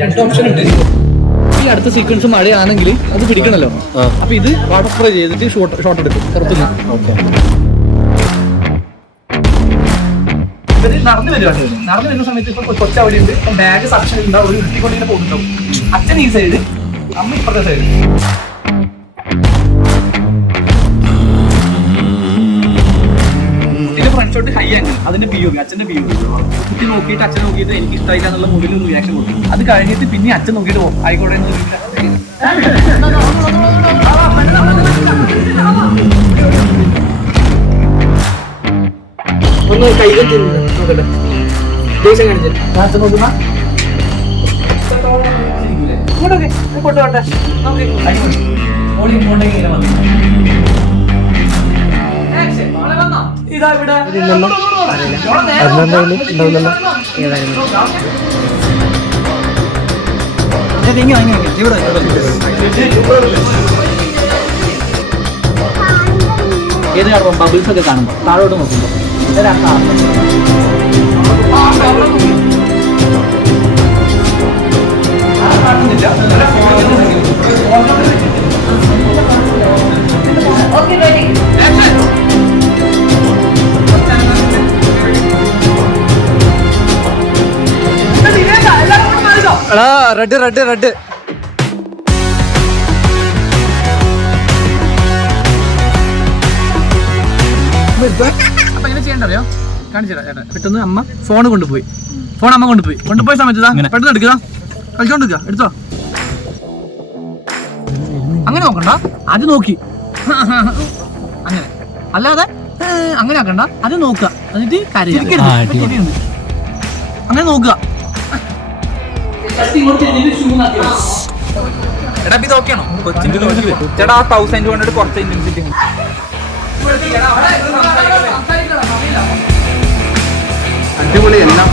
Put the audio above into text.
രണ്ട് ഓപ്ഷൻ ഉണ്ട്. ഈ അടുത്ത സീക്വൻസ് മഴയാണെങ്കിൽ അത് പിടിക്കണല്ലോ. അപ്പൊ ഇത് വാട്ടർ സ്പ്രേ ചെയ്തിട്ട് ഷോട്ട് എടുക്കും കറുത്തുനിന്ന്. ഇവര് നടന്നു വരുന്ന സമയത്ത് ഇപ്പൊ കൊച്ചവിടെ ഉണ്ട്. ഇപ്പൊ ബാഗ് സക്ഷൻ ഉണ്ടാവും, ഒരു വൃത്തിക്കൊണ്ടിങ്ങനെ പോകുന്നുണ്ടാവും. അച്ഛൻ ഈ സൈഡ്, അമ്മ ഇപ്പുറത്തെ സൈഡ്. ഇതിന്റെ ഫ്രണ്ട് ഷോട്ട് ഹൈ ആംഗിൾ, അതിന്റെ POV, അച്ഛന്റെ POV. കുട്ടി നോക്കിയിട്ട് അച്ഛൻ നോക്കിയിട്ട് എനിക്ക് ഇഷ്ടമായില്ല എന്നുള്ള മുന്നിൽ നിന്ന് റിയാക്ഷൻ കൊടുക്കും. അത് കഴിഞ്ഞിട്ട് പിന്നെ അച്ഛൻ നോക്കിയിട്ട് പോകും ആയിക്കോട്ടെ എന്ന് ഒന്ന് കൈകൾ നോക്കട്ടെ. ദേഷ്യം കാണിച്ചു നോക്കുന്ന കൊണ്ടുപോട്ടെ. ഇതാ ഇവിടെ ഏത് കാണുമ്പോ ബബിൾസ് ഒക്കെ കാണുമ്പോ താഴോട്ട് നോക്കുമ്പോ റെഡ് റെഡ് റെഡ് അപ്പൊ എങ്ങനെ ചെയ്യണ്ടറിയോ? കാണിച്ചാ ചേട്ടാ. പെട്ടെന്ന് അമ്മ ഫോൺ കൊണ്ടുപോയി കൊണ്ടുപോയ സമയത്ത് പെട്ടെന്ന് എടുക്കുക, കളിച്ചോണ്ടിരിക്കുക, എടുത്തോ. അങ്ങനെ നോക്കണ്ട, അത് നോക്കി അങ്ങനെ, അല്ലാതെ അങ്ങനെ ആക്കണ്ട, അത് നോക്കുക, എന്നിട്ട് കരയുണ്ട് അങ്ങനെ നോക്കുക. എടാ ഇത് ഓക്കെയാണോ? കൊച്ചിന്റെ ചേട്ടാ 1000 കൊണ്ടിട്ട് കുറച്ച് ഇന്റൻസിറ്റി അടിപൊളി എല്ലാം.